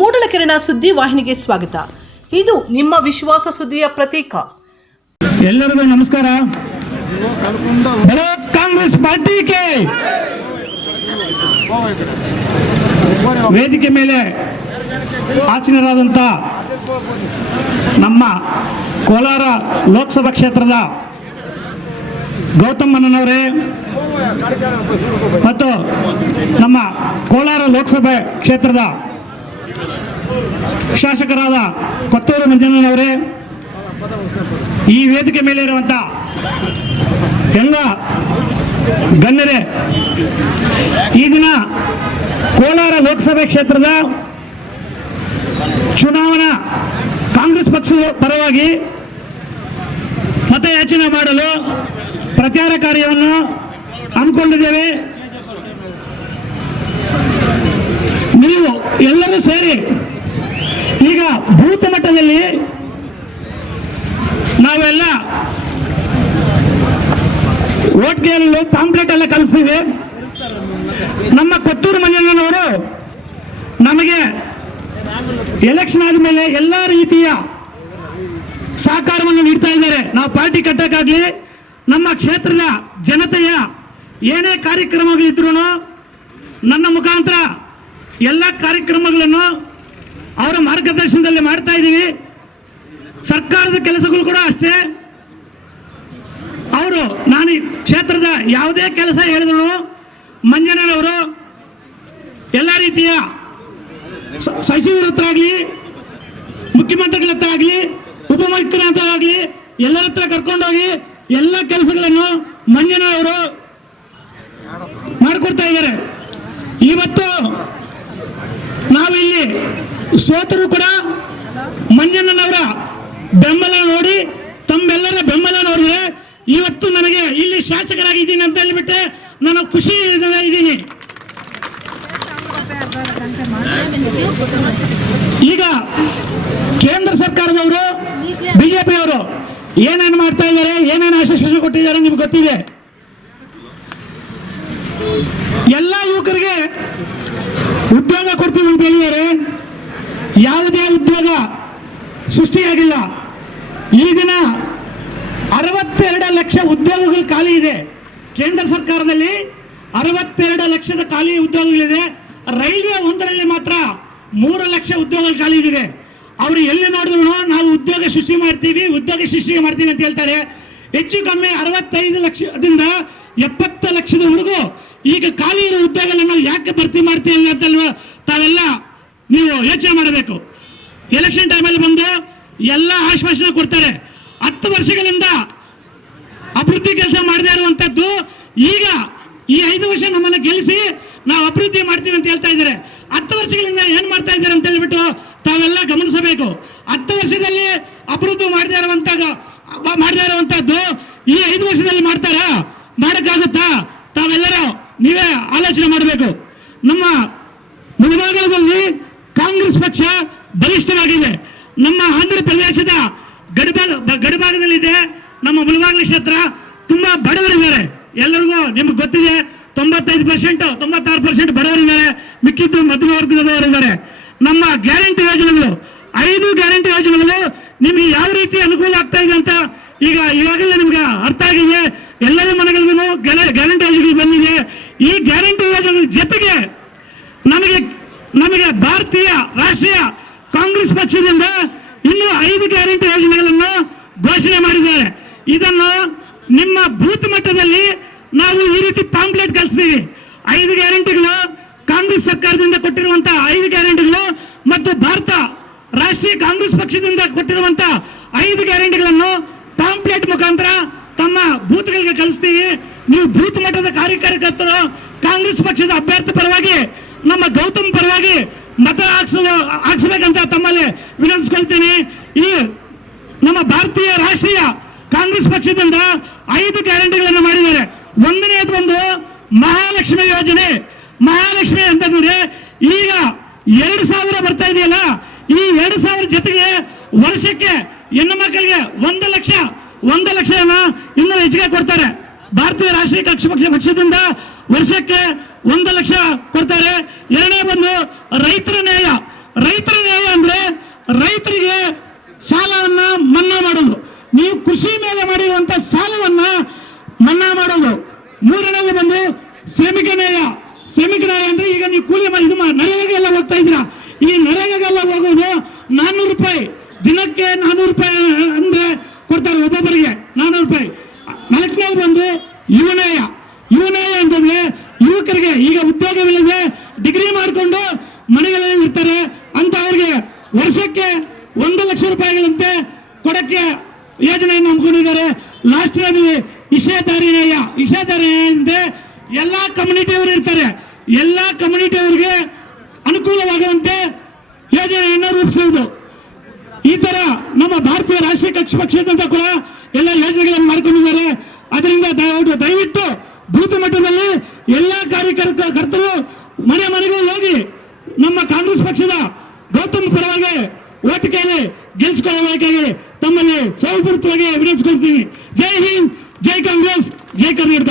ಮೂಡಲಕೆರೆನ ಸುದ್ದಿ ವಾಹಿನಿಗೆ ಸ್ವಾಗತ. ಇದು ನಿಮ್ಮ ವಿಶ್ವಾಸ ಸುದ್ದಿಯ ಪ್ರತೀಕ. ಎಲ್ಲರಿಗೂ ನಮಸ್ಕಾರ. ಕಾಂಗ್ರೆಸ್ ಪಾರ್ಟಿಗೆ ವೇದಿಕೆ ಮೇಲೆ ಆಸೀನರಾದಂಥ ನಮ್ಮ ಕೋಲಾರ ಲೋಕಸಭಾ ಕ್ಷೇತ್ರದ ಗೌತಮ್ ಮನ್ನನವರೇ ಮತ್ತು ನಮ್ಮ ಕೋಲಾರ ಲೋಕಸಭೆ ಕ್ಷೇತ್ರದ ಶಾಸಕರಾದ ಕೊತ್ತೂರು ಮಂಜಣ್ಣನವರೇ, ಈ ವೇದಿಕೆ ಮೇಲೆ ಇರುವಂತ ಎಲ್ಲ ಗಣ್ಯರೇ, ಈ ದಿನ ಕೋಲಾರ ಲೋಕಸಭೆ ಕ್ಷೇತ್ರದ ಚುನಾವಣಾ ಕಾಂಗ್ರೆಸ್ ಪಕ್ಷದ ಪರವಾಗಿ ಮತಯಾಚನೆ ಮಾಡಲು ಪ್ರಚಾರ ಕಾರ್ಯವನ್ನು ಹಮ್ಮಿಕೊಂಡಿದ್ದೇವೆ. ನೀವು ಎಲ್ಲರೂ ಸೇರಿ ಈಗ ಭೂತ ಮಟ್ಟದಲ್ಲಿ ನಾವೆಲ್ಲ ಓಟ್ ಪಾಂಪ್ಲೆಟ್ ಎಲ್ಲ ಕಲಿಸ್ತೀವಿ. ನಮ್ಮ ಕೊತ್ತೂರು ಮಂಜಣ್ಣನವರು ನಮಗೆ ಎಲೆಕ್ಷನ್ ಆದಮೇಲೆ ಎಲ್ಲ ರೀತಿಯ ಸಹಕಾರವನ್ನು ನೀಡ್ತಾ ಇದ್ದಾರೆ. ನಾವು ಪಾರ್ಟಿ ಕಟ್ಟಕ್ಕಾಗಲಿ, ನಮ್ಮ ಕ್ಷೇತ್ರದ ಜನತೆಯ ಏನೇ ಕಾರ್ಯಕ್ರಮಗಳಿದ್ರು ನನ್ನ ಮುಖಾಂತರ ಎಲ್ಲ ಕಾರ್ಯಕ್ರಮಗಳನ್ನು ಅವರ ಮಾರ್ಗದರ್ಶನದಲ್ಲಿ ಮಾಡ್ತಾ ಇದ್ದೀವಿ. ಸರ್ಕಾರದ ಕೆಲಸಗಳು ಕೂಡ ಅಷ್ಟೇ. ಅವರು ನಾನು ಕ್ಷೇತ್ರದ ಯಾವುದೇ ಕೆಲಸ ಹೇಳಿದ್ರು ಮಂಜಣ್ಣನವರು ಎಲ್ಲ ರೀತಿಯ ಸಚಿವರ ಹತ್ರ ಆಗಲಿ, ಮುಖ್ಯಮಂತ್ರಿಗಳ ಹತ್ರ ಆಗಲಿ, ಉಪಮುಖ್ಯರ ಹತ್ರ ಆಗಲಿ, ಎಲ್ಲರ ಹತ್ರ ಕರ್ಕೊಂಡೋಗಿ ಎಲ್ಲ ಕೆಲಸಗಳನ್ನು ಮಂಜಣ್ಣನವರು ಮಾಡಿಕೊಡ್ತಾ ಇದ್ದಾರೆ. ಇವತ್ತು ನಾವಿಲ್ಲಿ ಸೋತರು ಕೂಡ ಮಂಜಣ್ಣನವರ ಬೆಂಬಲ ನೋಡಿ ತಮ್ಮೆಲ್ಲರ ಬೆಂಬಲ ನೋಡಿದ್ರೆ ಇವತ್ತು ನನಗೆ ಇಲ್ಲಿ ಶಾಸಕರಾಗಿದ್ದೀನಿ ಅಂತ ಹೇಳಿಬಿಟ್ಟೆ ನಾನು ಖುಷಿ ಇದ್ದೀನಿ. ಈಗ ಕೇಂದ್ರ ಸರ್ಕಾರದವರು ಬಿಜೆಪಿ ಅವರು ಏನೇನು ಮಾಡ್ತಾ ಇದ್ದಾರೆ, ಏನೇನು ಆಶ್ವಾಸನೆ ಕೊಟ್ಟಿದ್ದಾರೆ ನಿಮ್ಗೆ ಗೊತ್ತಿದೆ. ಎಲ್ಲ ಯುವಕರಿಗೆ ಉದ್ಯೋಗ ಕೊಡ್ತೀವಿ ಅಂತ ಹೇಳಿದ್ದಾರೆ. ಯಾವುದೇ ಉದ್ಯೋಗ ಸೃಷ್ಟಿಯಾಗಿಲ್ಲ. ಈ ದಿನ ಅರವತ್ತೆರಡು ಲಕ್ಷ ಉದ್ಯೋಗಗಳು ಖಾಲಿ ಇದೆ. ಕೇಂದ್ರ ಸರ್ಕಾರದಲ್ಲಿ ಅರವತ್ತೆರಡು ಲಕ್ಷದ ಖಾಲಿ ಉದ್ಯೋಗಗಳಿದೆ. ರೈಲ್ವೆ ಒಂದರಲ್ಲಿ ಮಾತ್ರ ಮೂರು ಲಕ್ಷ ಉದ್ಯೋಗಗಳು ಖಾಲಿ ಇದೆ ಅವರು ಎಲ್ಲಿ ನೋಡಿದ್ರು ನಾವು ಉದ್ಯೋಗ ಸೃಷ್ಟಿ ಮಾಡ್ತೀವಿ, ಉದ್ಯೋಗ ಸೃಷ್ಟಿ ಮಾಡ್ತೀನಿ ಅಂತ ಹೇಳ್ತಾರೆ. ಹೆಚ್ಚು ಕಮ್ಮಿ ಅರವತ್ತೈದು ಲಕ್ಷದಿಂದ ಎಪ್ಪತ್ತು ಲಕ್ಷದವರೆಗೂ ಈಗ ಖಾಲಿ ಇರೋ ಉದ್ಯೋಗಗಳನ್ನು ಯಾಕೆ ಭರ್ತಿ ಮಾಡ್ತೀವಿ ಅಂತ ತಾವೆಲ್ಲ ನೀವು ಯೋಚನೆ ಮಾಡಬೇಕು. ಎಲೆಕ್ಷನ್ ಟೈಮಲ್ಲಿ ಬಂದು ಎಲ್ಲ ಆಶ್ವಾಸನೆ ಕೊಡ್ತಾರೆ. ಹತ್ತು ವರ್ಷಗಳಿಂದ ಅಭಿವೃದ್ಧಿ ಕೆಲಸ ಮಾಡದೇ ಇರುವಂಥದ್ದು ಈಗ ಈ ಐದು ವರ್ಷ ನಮ್ಮನ್ನ ಗೆಲ್ಲಿಸಿ ನಾವು ಅಭಿವೃದ್ಧಿ ಮಾಡ್ತೀವಿ ಅಂತ ಹೇಳ್ತಾ ಇದ್ದಾರೆ. ಹತ್ತು ವರ್ಷಗಳಿಂದ ಏನು ಮಾಡ್ತಾ ಇದ್ದಾರೆ ಅಂತ ಹೇಳ್ಬಿಟ್ಟು ತಾವೆಲ್ಲ ಗಮನಿಸಬೇಕು. ಹತ್ತು ವರ್ಷದಲ್ಲಿ ಅಭಿವೃದ್ಧಿ ಮಾಡದೇ ಇರುವಂತ ಮಾಡದೇ ಇರುವಂತದ್ದು ಈ ಐದು ವರ್ಷದಲ್ಲಿ ಮಾಡ್ತಾರಾ? ಮಾಡಕ್ಕಾಗುತ್ತಾ ತಾವೆಲ್ಲರೂ ನೀವೇ ಆಲೋಚನೆ ಮಾಡಬೇಕು ನಮ್ಮ ಮುಳಬಾಗಲದಲ್ಲಿ ಕಾಂಗ್ರೆಸ್ ಪಕ್ಷ ಬಲಿಷ್ಠವಾಗಿದೆ ನಮ್ಮ ಆಂಧ್ರ ಪ್ರದೇಶದ ಗಡಿಭಾಗ ಬ- ಗಡಿಭಾಗದಲ್ಲಿದೆ. ನಮ್ಮ ಮುಳಬಾಗಿಲು ಕ್ಷೇತ್ರ ತುಂಬಾ ಬಡವರಿದ್ದಾರೆ. ಎಲ್ಲರಿಗೂ ನಿಮ್ಗೆ ಗೊತ್ತಿದೆ, ತೊಂಬತ್ತೈದು ಪರ್ಸೆಂಟ್ ತೊಂಬತ್ತಾರು ಪರ್ಸೆಂಟ್ ಬಡವರಿದ್ದಾರೆ. ಮಿಕ್ಕಿದ್ದು ಮಧ್ಯಮ ವರ್ಗದವರಿದ್ದಾರೆ. ನಮ್ಮ ಗ್ಯಾರಂಟಿ ಯೋಜನೆಗಳು, ಐದು ಗ್ಯಾರಂಟಿ ಯೋಜನೆಗಳು ನಿಮ್ಗೆ ಯಾವ ರೀತಿ ಅನುಕೂಲ ಆಗ್ತಾ ಇದೆ ಅಂತ ಈಗ ಈಗಾಗಲೇ ನಿಮ್ಗೆ ಅರ್ಥ ಆಗಿದೆ. ಎಲ್ಲರ ಮನೆಗಳಿಗೂ ಗ್ಯಾರಂಟಿ ಯೋಜನೆಗಳು ಬಂದಿದೆ. ಈ ಗ್ಯಾರಂಟಿ ಯೋಜನೆಗಳ ಜೊತೆಗೆ ನಮಗೆ ನಮಗೆ ಭಾರತೀಯ ರಾಷ್ಟ್ರೀಯ ಕಾಂಗ್ರೆಸ್ ಪಕ್ಷದಿಂದ ಇನ್ನೂ ಐದು ಗ್ಯಾರಂಟಿ ಯೋಜನೆಗಳನ್ನು ಘೋಷಣೆ ಮಾಡಿದ್ದಾರೆ. ಇದನ್ನು ನಿಮ್ಮ ಬೂತ್ ಮಟ್ಟದಲ್ಲಿ ನಾವು ಈ ರೀತಿ ಪಾಂಪ್ಲೆಟ್ ಕಳಿಸ್ತೀವಿ. ಐದು ಗ್ಯಾರಂಟಿಗಳು ಕಾಂಗ್ರೆಸ್ ಸರ್ಕಾರದಿಂದ ಕೊಟ್ಟಿರುವಂತಹ ಐದು ಗ್ಯಾರಂಟಿಗಳು ಮತ್ತು ಭಾರತ ರಾಷ್ಟ್ರೀಯ ಕಾಂಗ್ರೆಸ್ ಪಕ್ಷದಿಂದ ಕೊಟ್ಟಿರುವಂತಹ ಐದು ಗ್ಯಾರಂಟಿಗಳನ್ನು ಪಾಂಪ್ಲೆಟ್ ಮುಖಾಂತರ ತಮ್ಮ ಬೂತ್ಗಳಿಗೆ ಕಳಿಸ್ತೀವಿ. ನೀವು ಬೂತ್ ಮಟ್ಟದ ಕಾರ್ಯಕರ್ತರು ಕಾಂಗ್ರೆಸ್ ಪಕ್ಷದ ಅಭ್ಯರ್ಥಿ ಪರವಾಗಿ, ನಮ್ಮ ಗೌತಮ್ ಪರವಾಗಿ ಮತ ಹಾಕ್ಸ ಹಾಕ್ಸ್ಬೇಕಂತ ತಮ್ಮಲ್ಲಿ ವಿನಂತಿಸ್ಕೊಳ್ತೀನಿ. ಈ ನಮ್ಮ ಭಾರತೀಯ ರಾಷ್ಟ್ರೀಯ ಕಾಂಗ್ರೆಸ್ ಪಕ್ಷದಿಂದ ಐದು ಗ್ಯಾರಂಟಿಗಳನ್ನು ಮಾಡಿದ್ದಾರೆ. ಒಂದನೇದು ಬಂದು ಮಹಾಲಕ್ಷ್ಮಿ ಯೋಜನೆ. ಮಹಾಲಕ್ಷ್ಮಿ ಅಂತಂದ್ರೆ ಈಗ ಎರಡು ಸಾವಿರ ಬರ್ತಾ ಇದೆಯಲ್ಲ, ಈ ಎರಡು ಸಾವಿರ ಜೊತೆಗೆ ವರ್ಷಕ್ಕೆ ಹೆಣ್ಣು ಮಕ್ಕಳಿಗೆ ಒಂದು ಲಕ್ಷ, ಒಂದು ಲಕ್ಷನ ಇನ್ನೂ ಹೆಚ್ಚಿಗೆ ಕೊಡ್ತಾರೆ. ಭಾರತೀಯ ರಾಷ್ಟ್ರೀಯ ಕಕ್ಷ ಪಕ್ಷ ಪಕ್ಷದಿಂದ ವರ್ಷಕ್ಕೆ ಒಂದು ಲಕ್ಷ ಕೊಡ್ತಾರೆ. ಎರಡನೇ ಬಂದು ರೈತರ ಈಗ ನೀವು ಕೂಲಿ ಇದು ನರೇಗಾಗೆಲ್ಲ ಹೋಗ್ತಾ ಇದ್ದೀರಾ? ಈ ನರೇಗಾಗೆಲ್ಲ ಹೋಗೋದು ನಾನ್ನೂರು ರೂಪಾಯಿ. ದಿನಕ್ಕೆ ನಾನ್ನೂರು ರೂಪಾಯಿ ಅಂದ್ರೆ ಕೊಡ್ತಾರೆ ಒಬ್ಬೊಬ್ಬರಿಗೆ, ನಾನ್ನೂರು ರೂಪಾಯಿ. ನಾಲ್ಕನೇದು ಬಂದು ಯುವನೇಯ. ಯುವನೇಯ ಅಂತಂದ್ರೆ ಯುವಕರಿಗೆ, ಈಗ ಉದ್ಯೋಗವಿಲ್ಲದೆ ಡಿಗ್ರಿ ಮಾಡಿಕೊಂಡು ಮನೆಗಳಲ್ಲಿ ಇರ್ತಾರೆ. ಅಂತ ಅವ್ರಿಗೆ ವರ್ಷಕ್ಕೆ ಒಂದು ಲಕ್ಷ ರೂಪಾಯಿಗಳಂತೆ ಕೊಡಕ್ಕೆ ಯೋಜನೆಯನ್ನು ಹಮ್ಮಿಕೊಂಡಿದ್ದಾರೆ. ಲಾಸ್ಟ್ನಲ್ಲಿ ಇಶೇದಾರಿ ನ್ಯಾಯ ಇಶೇದಾರಿ ನ್ಯಾಯ ಅಂದ್ರೆ ಎಲ್ಲಾ ಕಮ್ಯುನಿಟಿ ಅವರು ಇರ್ತಾರೆ. ಎಲ್ಲಾ ಕಮ್ಯುನಿಟಿ ಅವರಿಗೆ ಅನುಕೂಲವಾಗುವಂತೆ ಯೋಜನೆಯನ್ನು ರೂಪಿಸುವುದು. ಈ ತರ ನಮ್ಮ ಭಾರತೀಯ ರಾಷ್ಟ್ರೀಯ ಕಕ್ಷ ಪಕ್ಷದಿಂದ ಕೂಡ ಎಲ್ಲ ಯೋಜನೆಗಳನ್ನು ಮಾಡಿಕೊಂಡಿದ್ದಾರೆ. ಅದರಿಂದ ದಯವಿಟ್ಟು ದಯವಿಟ್ಟು ಬೂತ್ ಮಟ್ಟದಲ್ಲಿ ಎಲ್ಲ ಕಾರ್ಯಕರ್ತರು ಮನೆ ಮನೆಗೂ ಹೋಗಿ ನಮ್ಮ ಕಾಂಗ್ರೆಸ್ ಪಕ್ಷದ ಗೌತಮ್ ಪರವಾಗಿ ಓಟ್ ಕೇಳಿ ಗೆಲ್ಸ್ಕೊಳ್ಳಬೇಕಾಗಿ ತಮ್ಮಲ್ಲಿ ಸೌಪೂರ್ತವಾಗಿ ವಿನಂತಿಸ್ಕೊಳ್ತೀನಿ ಜೈ ಹಿಂದ್, ಜೈ ಕಾಂಗ್ರೆಸ್, ಜೈ ಕರ್ನಾಟಕ.